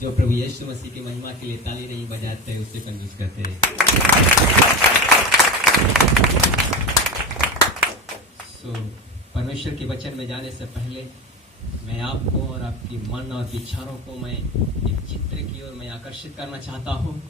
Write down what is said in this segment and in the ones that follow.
जो प्रभु यीशु मसीह की महिमा के लिए ताली नहीं बजाते उससे कंजूस करते हैं। परमेश्वर के वचन में जाने से पहले मैं आपको और आपकी मन और विचारों को मैं एक चित्र की ओर मैं आकर्षित करना चाहता हूँ।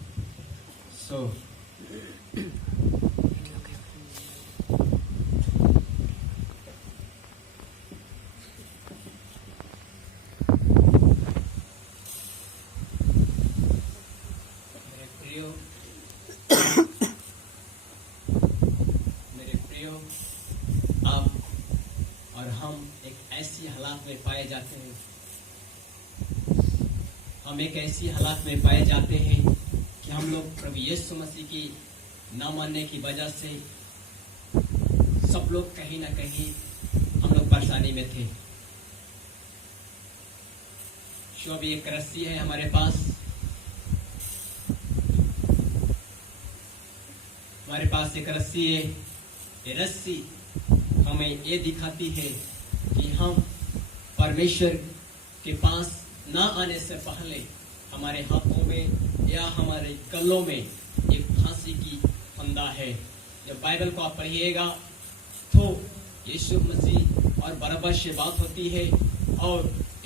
मेरे प्रियो, आप और हम एक ऐसी हालात में पाए जाते हैं, हम एक ऐसी हालात में पाए जाते हैं कि हम लोग प्रभु यीशु मसीह की ना मानने की वजह से सब लोग कहीं ना कहीं हम लोग परेशानी में थे। जो अभी एक रस्सी है हमारे पास, एक रस्सी है। ये रस्सी हमें ये दिखाती है कि हम परमेश्वर के पास ना आने से पहले हमारे हाथों में या हमारे गलों में एक फांसी की फंदा है। जब बाइबल को आप पढ़िएगा तो यीशु मसीह और बरअब्बस से बात होती है और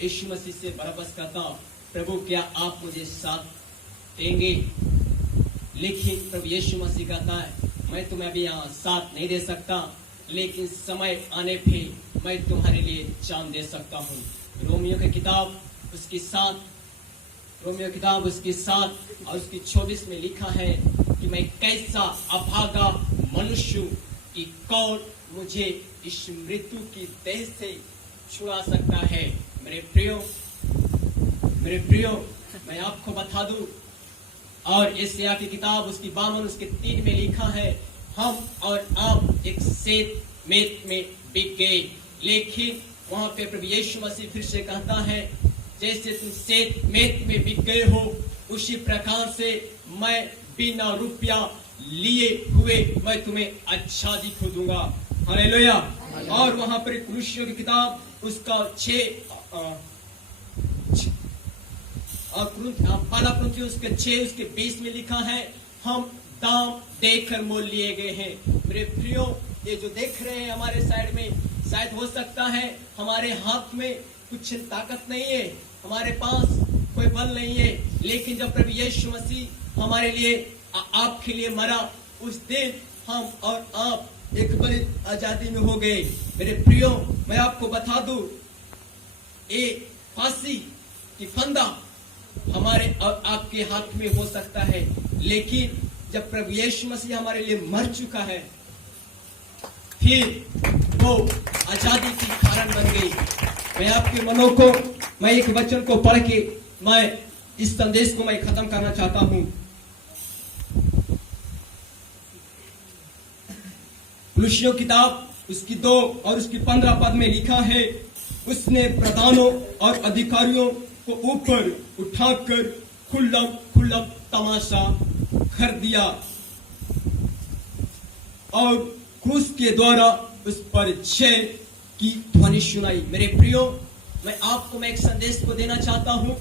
यीशु मसीह से बरअब्बस कहता, प्रभु क्या आप मुझे साथ देंगे? लेकिन प्रभु यीशु मसीह कहता है, मैं तुम्हें अभी यहाँ साथ नहीं दे सकता, लेकिन समय आने पे मैं तुम्हारे लिए जान दे सकता हूँ। रोमियो की किताब उसकी 7 और उसकी 24 में लिखा है कि मैं कैसा अभागा मनुष्य हूँ कि कौन मुझे इस मृत्यु की देह से छुड़ा सकता है। मेरे प्रियो, मैं आपको बता दूं, और यशायाह की किताब उसकी 52 उसके 3 में लिखा है, हम और आप एक सेत मेत में बिक गए। लेकिन वहां पे प्रभु यीशु मसीह फिर से कहता है, जैसे तुम सेत मेत में बिक गए हो, उसी प्रकार से मैं बिना रुपया लिए हुए मैं तुम्हें आजादी खो दूंगा। हालेलुया। और वहां पर कुलुस्सियों की किताब उसका 6 उसके 20 में लिखा है, हम दाम देकर मोल लिए गए हैं। मेरे प्रियो, ये जो देख रहे हैं हमारे साइड में, शायद हो सकता है हमारे हाथ में कुछ ताकत नहीं है, हमारे पास कोई बल नहीं है, लेकिन जब प्रभु यीशु मसीह हमारे लिए आपके लिए मरा, उस दिन हम और आप एक बड़ी आजादी में हो गए। मेरे प्रियो, मैं आपको बता दूं, ये फांसी की फंदा हमारे और आपके हाथ में हो सकता है, लेकिन जब प्रभु यीशु मसीह हमारे लिए मर चुका है, फिर वो आजादी की कारण बन गई। मैं आपके मनों को, मैं एक वचन को पढ़ के मैं इस संदेश को मैं खत्म करना चाहता हूं। कुलुस्सियों किताब उसकी 2 और उसकी 15 पद में लिखा है, उसने प्रधानों और अधिकारियों को ऊपर उठाकर खुल्लम तमाशा कर दिया और क्रूस के द्वारा उस पर जय की ध्वनि सुनाई। मेरे प्रियो, मैं एक संदेश को देना चाहता हूं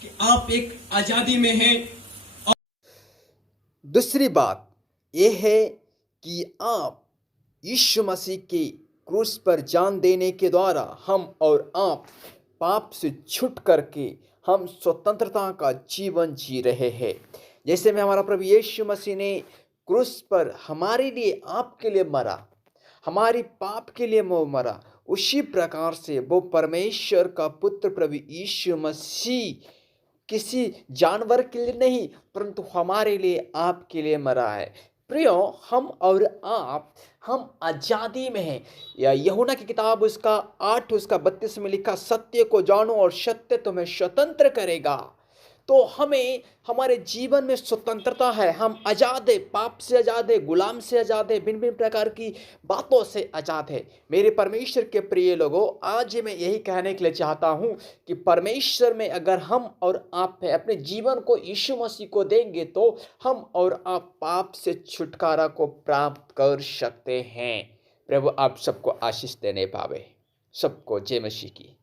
कि आप एक आजादी में हैं। दूसरी बात यह है कि आप यीशु मसीह के क्रूस पर जान देने के द्वारा हम और आप पाप से छूट करके हम स्वतंत्रता का जीवन जी रहे हैं। जैसे में हमारा प्रभु यीशु मसीह ने क्रूस पर हमारे लिए, आपके लिए मरा, हमारी पाप के लिए वो मरा, उसी प्रकार से वो परमेश्वर का पुत्र प्रभु यीशु मसीह किसी जानवर के लिए नहीं परंतु हमारे लिए, आपके लिए मरा है। प्रियो, हम और आप, हम आजादी में हैं। या यूहन्ना की किताब उसका 8 उसका 32 में लिखा, सत्य को जानो और सत्य तुम्हें स्वतंत्र करेगा। तो हमें हमारे जीवन में स्वतंत्रता है, हम आज़ाद है, पाप से आज़ाद है, गुलाम से आज़ाद है, भिन्न भिन्न प्रकार की बातों से आज़ाद है। मेरे परमेश्वर के प्रिय लोगों, आज मैं यही कहने के लिए चाहता हूँ कि परमेश्वर में अगर हम और आप अपने जीवन को यीशु मसीह को देंगे तो हम और आप पाप से छुटकारा को प्राप्त कर सकते हैं। प्रभु आप सबको आशीष देने पावे। सबको जय मसीह की।